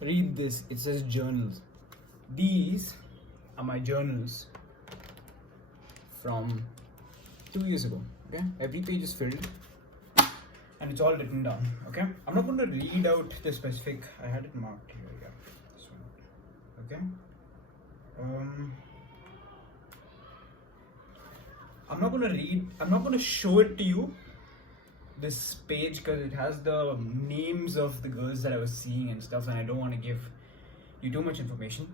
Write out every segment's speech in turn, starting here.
Read this. It says journals. These are my journals from 2 years ago. Okay, every page is filled and it's all written down. Okay, I'm not going to read out the specific. I had it marked here. Yeah, this one. Okay. I'm not going to show it to you, this page, because it has the names of the girls that I was seeing and stuff, and I don't want to give you too much information.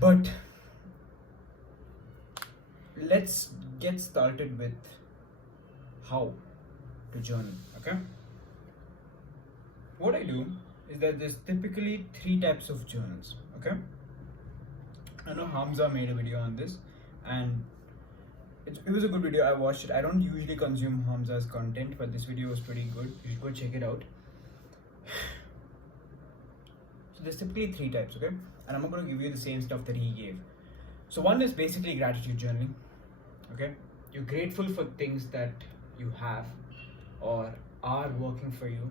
But let's get started with how to journal. Okay, what I do is that there's typically 3 types of journals. Okay, I know Hamza made a video on this, and it was a good video. I watched it. I don't usually consume Hamza's content, but this video was pretty good. You should go check it out. So there's typically 3 types, okay? And I'm not going to give you the same stuff that he gave. So one is basically gratitude journaling, okay? You're grateful for things that you have or are working for you,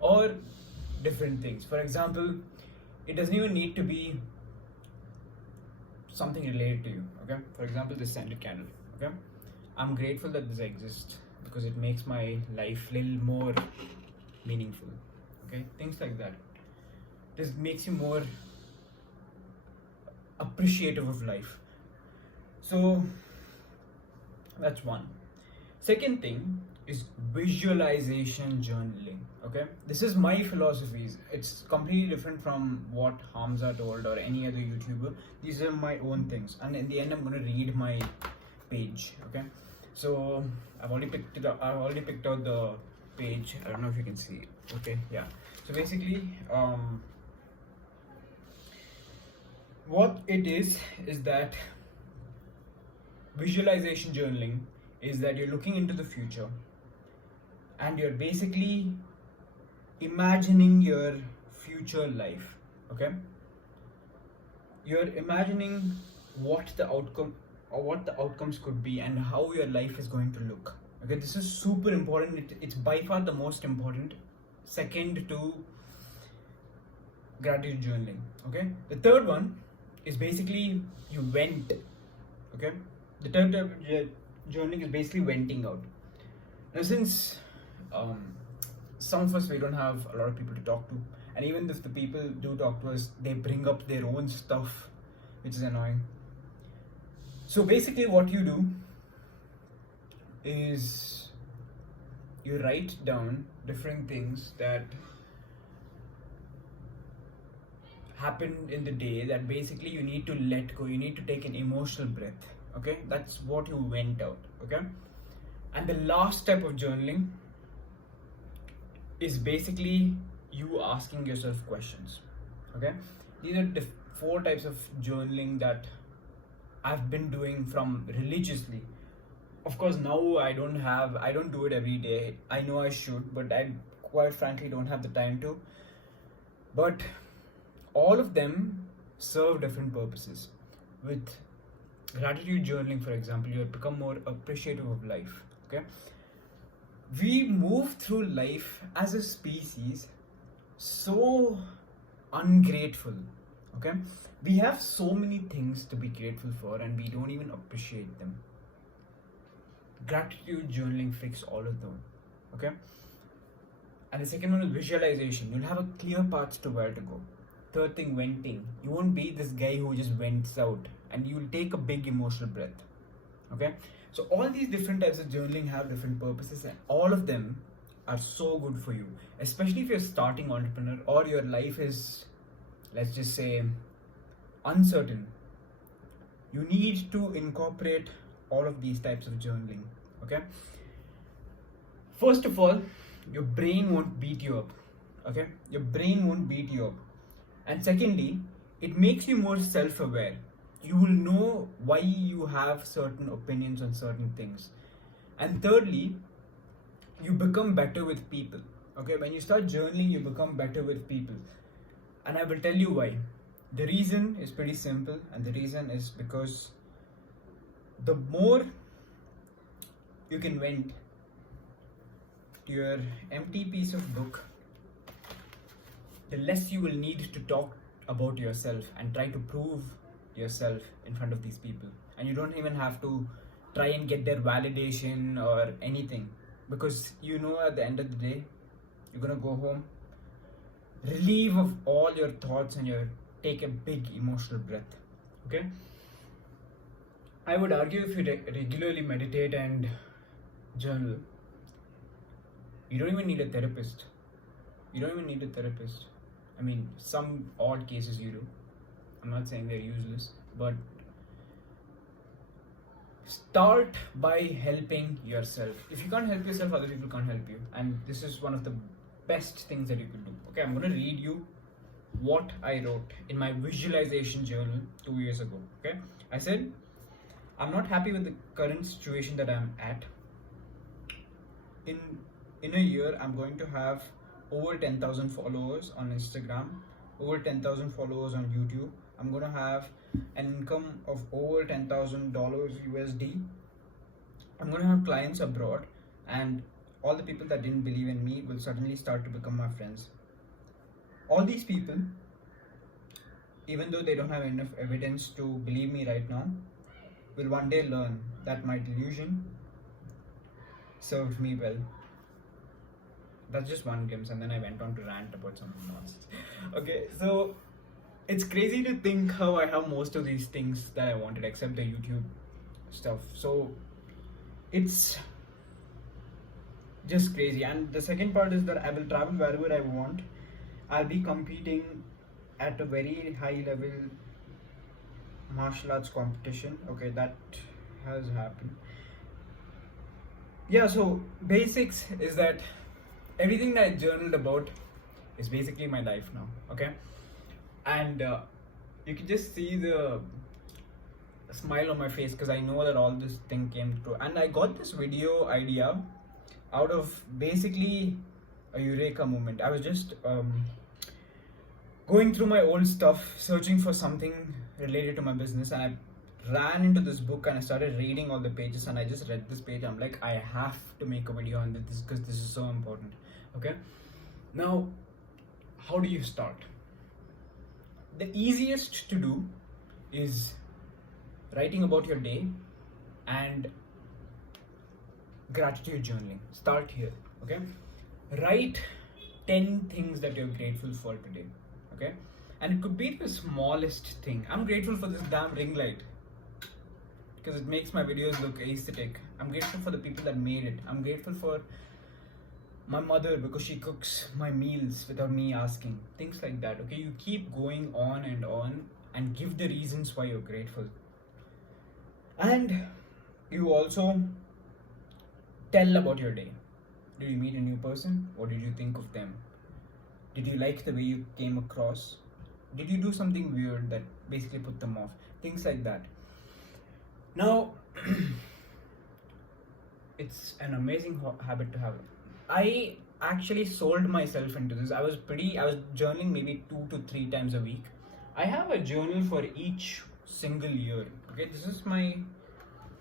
or different things. For example, it doesn't even need to be something related to you, okay? For example, this scented candle, okay? I'm grateful that this exists because it makes my life a little more meaningful, okay? Things like that. This makes you more appreciative of life. So that's one. Second thing is visualization journaling, okay? This is my philosophies. It's completely different from what Hamza told or any other YouTuber. These are my own things, and in the end I'm going to read my page, okay? So I've already picked out the page. I don't know if you can see it. Okay, yeah. So basically what it is that visualization journaling is that you're looking into the future and you're basically imagining your future life, okay? You're imagining what the outcomes could be and how your life is going to look, okay? This is super important. It's by far the most important, second to gratitude journaling, okay? The third one is basically you vent, okay? The third type of journaling is basically venting out. Now, since some of us, we don't have a lot of people to talk to, and even if the people do talk to us, they bring up their own stuff, which is annoying. So basically what you do is you write down different things that happened in the day that basically you need to let go. You need to take an emotional breath, okay? That's what you went out, okay? And the last step of journaling is basically you asking yourself questions, okay? These are the 4 types of journaling that I've been doing from religiously. Of course, now I don't do it every day. I know I should, but I quite frankly don't have the time to. But all of them serve different purposes. With gratitude journaling, for example, you become more appreciative of life, okay? We move through life as a species so ungrateful, okay? We have so many things to be grateful for and we don't even appreciate them. Gratitude journaling fix all of them, okay? And the second one is visualization. You'll have a clear path to where to go. Third thing, venting. You won't be this guy who just vents out, and you'll take a big emotional breath, okay? So all these different types of journaling have different purposes, and all of them are so good for you, especially if you're starting entrepreneur or your life is, let's just say, uncertain. You need to incorporate all of these types of journaling, okay? First of all, your brain won't beat you up, okay? Your brain won't beat you up. And secondly, it makes you more self-aware. You will know why you have certain opinions on certain things. And thirdly, you become better with people, okay? When you start journaling, you become better with people. And I will tell you why. The reason is pretty simple, and the reason is because the more you can vent to your empty piece of book, the less you will need to talk about yourself and try to prove yourself in front of these people. And you don't even have to try and get their validation or anything, because you know at the end of the day, you're gonna go home, relieve of all your thoughts, and you take a big emotional breath. Okay? I would argue if you regularly meditate and journal, you don't even need a therapist. You don't even need a therapist. I mean, some odd cases you do. I'm not saying they're useless, but start by helping yourself. If you can't help yourself, other people can't help you. And this is one of the best things that you can do. Okay, I'm going to read you what I wrote in my visualization journal 2 years ago. Okay, I said, I'm not happy with the current situation that I'm at. In a year, I'm going to have over 10,000 followers on Instagram, over 10,000 followers on YouTube. I'm going to have an income of over $10,000 USD. I'm going to have clients abroad, and all the people that didn't believe in me will suddenly start to become my friends. All these people, even though they don't have enough evidence to believe me right now, will one day learn that my delusion served me well. That's just one glimpse, and then I went on to rant about something nonsense. Okay, so it's crazy to think how I have most of these things that I wanted, except the YouTube stuff. So it's just crazy. And the second part is that I will travel wherever I want. I'll be competing at a very high level martial arts competition. Okay, that has happened. Yeah, so basics is that everything that I journaled about is basically my life now. Okay, and you can just see the smile on my face, because I know that all this thing came true. And I got this video idea out of basically a eureka moment. I was just going through my old stuff, searching for something related to my business, and I ran into this book and I started reading all the pages, and I just read this page. I'm like, I have to make a video on this because this is so important. Okay, now how do you start? The easiest to do is writing about your day and gratitude journaling. Start here. Okay, write 10 things that you're grateful for today. Okay, and it could be the smallest thing. I'm grateful for this damn ring light because it makes my videos look aesthetic. I'm grateful for the people that made it. I'm grateful for my mother because she cooks my meals without me asking. Things like that. Okay, you keep going on and give the reasons why you're grateful. And you also tell about your day. Did you meet a new person? What did you think of them? Did you like the way you came across? Did you do something weird that basically put them off? Things like that. Now, it's an amazing habit to have. I actually sold myself into this. I was journaling maybe 2 to 3 times a week. I have a journal for each single year. Okay, this is my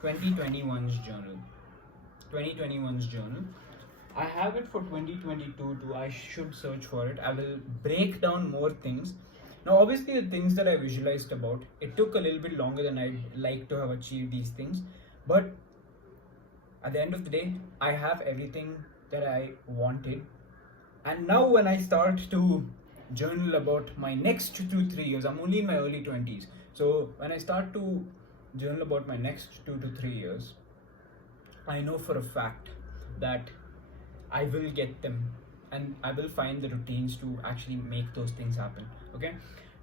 2021's journal. 2021's journal. I have it for 2022 too. I should search for it. I will break down more things. Now, obviously, the things that I visualized about, it took a little bit longer than I'd like to have achieved these things. But at the end of the day, I have everything that I wanted. And now when I start to journal about my next 2 to 3 years, I'm only in my early 20s. So when I start to journal about my next 2 to 3 years, I know for a fact that I will get them, and I will find the routines to actually make those things happen. Okay,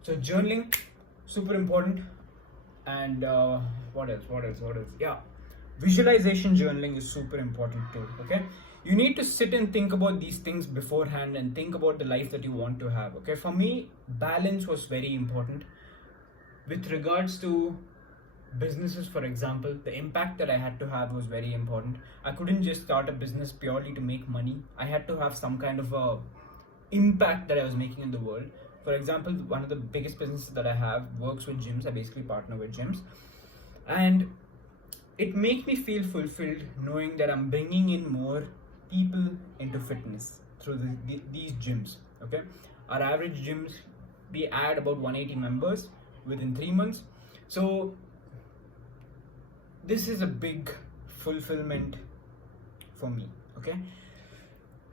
so journaling, super important. And what else? Yeah, visualization journaling is super important too. Okay, you need to sit and think about these things beforehand and think about the life that you want to have. Okay, for me, balance was very important. With regards to businesses, for example, the impact that I had to have was very important. I couldn't just start a business purely to make money. I had to have some kind of a impact that I was making in the world. For example, one of the biggest businesses that I have works with gyms. I basically partner with gyms, and it makes me feel fulfilled knowing that I'm bringing in more people into fitness through these gyms. Okay, Our average gyms, we add about 180 members within 3 months. So this is a big fulfillment for me, okay?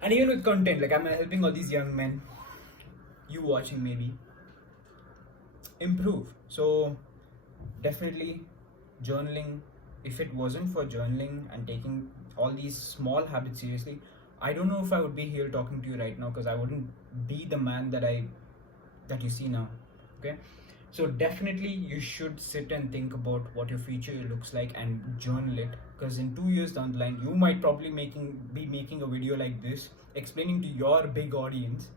And even with content, like I'm helping all these young men, you watching maybe, improve. So definitely journaling. If it wasn't for journaling and taking all these small habits seriously, I don't know if I would be here talking to you right now, because I wouldn't be the man that you see now, okay? So definitely you should sit and think about what your future looks like and journal it, because in 2 years down the line you might probably be making a video like this explaining to your big audience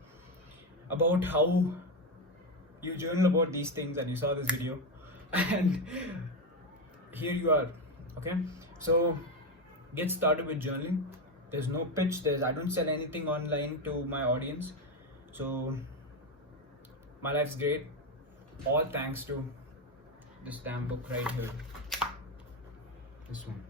about how you journal about these things and you saw this video and here you are, okay? So get started with journaling. There's no pitch, I don't sell anything online to my audience. So my life's great, all thanks to this damn book right here, this one.